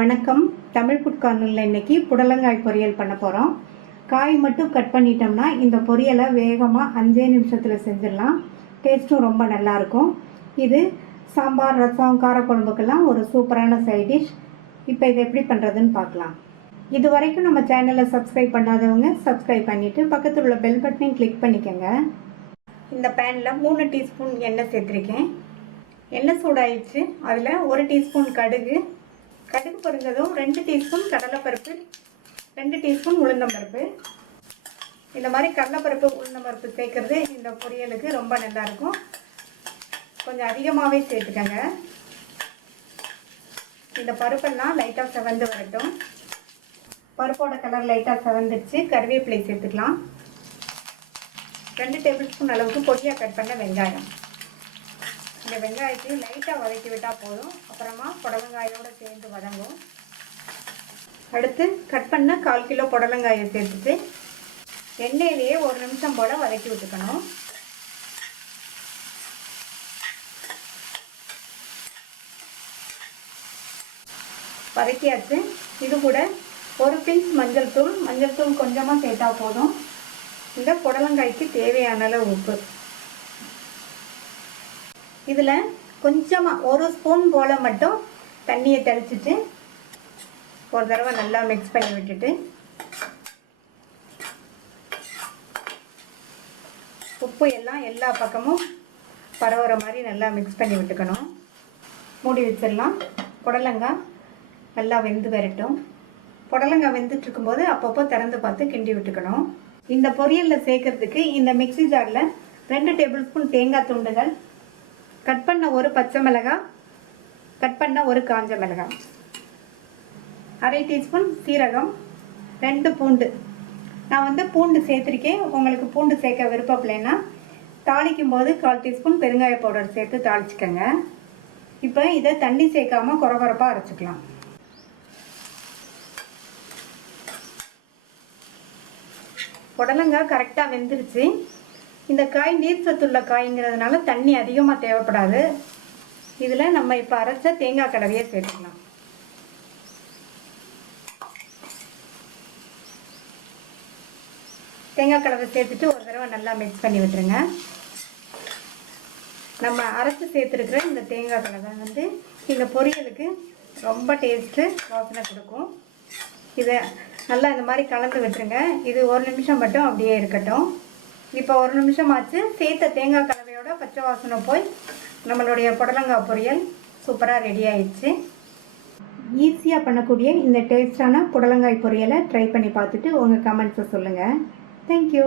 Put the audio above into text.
வணக்கம். தமிழ் ஃபுட் கார்னரில் இன்றைக்கி புடலங்காய் பொரியல் பண்ண போகிறோம். காய் மட்டும் கட் பண்ணிட்டோம்னா இந்த பொரியலை வேகமாக 5 நிமிஷத்தில் செஞ்சிடலாம். டேஸ்ட்டும் ரொம்ப நல்லாயிருக்கும். இது சாம்பார், ரசம், காரக்குழம்புக்கெல்லாம் ஒரு சூப்பரான சைட் டிஷ். இப்போ இதை எப்படி பண்ணுறதுன்னு பார்க்கலாம். இது வரைக்கும் நம்ம சேனலை சப்ஸ்கிரைப் பண்ணாதவங்க சப்ஸ்கிரைப் பண்ணிவிட்டு பக்கத்தில் உள்ள பெல் பட்டனையும் கிளிக் பண்ணிக்கோங்க. இந்த பேனில் 3 டீஸ்பூன் எண்ணெய் சேர்த்துருக்கேன். எண்ணெய் சூடாயிடுச்சு. அதில் 1 டீஸ்பூன் கடுகு பொரிஞ்சதும் 2 டீஸ்பூன் கடலைப்பருப்பு, 2 டீஸ்பூன் உளுந்தம்பருப்பு. இந்த மாதிரி கடலைப்பருப்பு, உளுந்தம்பருப்பு சேர்க்குறது இந்த பொரியலுக்கு ரொம்ப நல்லாயிருக்கும். கொஞ்சம் அதிகமாகவே சேர்த்துக்கங்க. இந்த பருப்பெல்லாம் லைட்டாக செவந்து வரட்டும். பருப்போட கலர் லைட்டாக செவந்துடுச்சு. கருவேப்பிலை சேர்த்துக்கலாம். 2 டேபிள் ஸ்பூன் அளவுக்கு பொடியாக கட் பண்ண வெங்காயம். இந்த வெங்காயத்தையும் லைட்டாக வதக்கி விட்டால் போதும். அப்புறமா புடலங்காயோடு சேர்ந்து வதங்கும். அடுத்து கட் பண்ண 1/4 கிலோ புடலங்காயை சேர்த்துட்டு எண்ணெயிலேயே 1 நிமிஷம் போல் வதக்கி விட்டுக்கணும். வதக்கியாச்சு. இது கூட 1 பிஞ்ச் மஞ்சள் தூள் கொஞ்சமாக சேர்த்தா போதும். இந்த புடலங்காய்க்கு தேவையான அளவு உப்பு. இதில் கொஞ்சமாக 1 ஸ்பூன் போல் மட்டும் தண்ணியை தெளிச்சிட்டு ஒரு தடவை நல்லா மிக்ஸ் பண்ணி விட்டுட்டு உப்பு எல்லாம் எல்லா பக்கமும் பரவுற மாதிரி நல்லா மிக்ஸ் பண்ணி விட்டுக்கணும். மூடி வச்சிடலாம். புடலங்காய் நல்லா வெந்து வரட்டும். புடலங்காய் வெந்துட்டு இருக்கும்போது அப்பப்போ திறந்து பார்த்து கிண்டி விட்டுக்கணும். இந்த பொரியலில் சேர்க்கறதுக்கு இந்த மிக்ஸி ஜாரில் 2 டேபிள் ஸ்பூன் தேங்காய் துண்டுகள், கட் பண்ண 1 பச்சை மிளகாய், கட் பண்ண 1 காஞ்ச மிளகாய், 1/2 டீஸ்பூன் சீரகம், 2 பூண்டு. நான் பூண்டு சேர்த்துருக்கேன். உங்களுக்கு பூண்டு சேர்க்க விருப்பப்பலைன்னா தாளிக்கும் போது 1/4 டீஸ்பூன் பெருங்காய பவுடர் சேர்த்து தாளிச்சுக்கோங்க. இப்போ இதை தண்ணி சேர்க்காம கொரகொரப்பாக அரைச்சிக்கலாம். புடலங்காய் கரெக்டாக வெந்துருச்சு. இந்த காய் நீர் சத்துள்ள காய்ங்கிறதுனால தண்ணி அதிகமாக தேவைப்படாது. இதில் நம்ம இப்போ அரைச்ச தேங்காய் கலவையை சேர்த்துக்கலாம். தேங்காய் கலவை சேர்த்துட்டு ஒரு தடவை நல்லா மிக்ஸ் பண்ணி விட்டுருங்க. நம்ம அரைச்சி சேர்த்துருக்கிற இந்த தேங்காய் கலவை இந்த பொரியலுக்கு ரொம்ப டேஸ்ட்டு, வாசனை கொடுக்கும். இதை நல்லா இந்த மாதிரி கலந்து விட்டுருங்க. இது 1 நிமிஷம் மட்டும் அப்படியே இருக்கட்டும். இப்போ 1 நிமிஷம் ஆச்சு. சேர்த்த தேங்காய் கலவையோட பச்சை வாசனை போய் நம்மளுடைய புடலங்காய் பொரியல் சூப்பராக ரெடி ஆயிடுச்சு. ஈஸியாக பண்ணக்கூடிய இந்த டேஸ்டான புடலங்காய் பொரியலை ட்ரை பண்ணி பார்த்துட்டு உங்கள் கமெண்ட்ஸை சொல்லுங்கள். தேங்க்யூ.